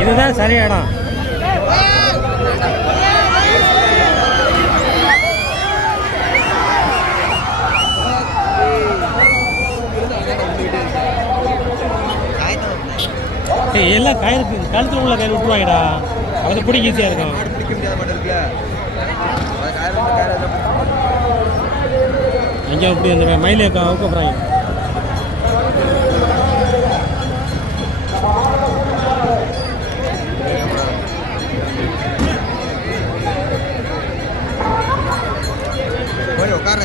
இதுதான் சரி இடம். ஏய், எல்லாம் கயிறு கழுத்துல உள்ள கயிறு விட்டுருவாங்கடா. அதை பிடிக்க ஈஸியாக இருக்கும். மாடு பிடிக்க எங்கே இப்படி அந்த மயிலே ஊக்க போகிறாங்க உட்கார.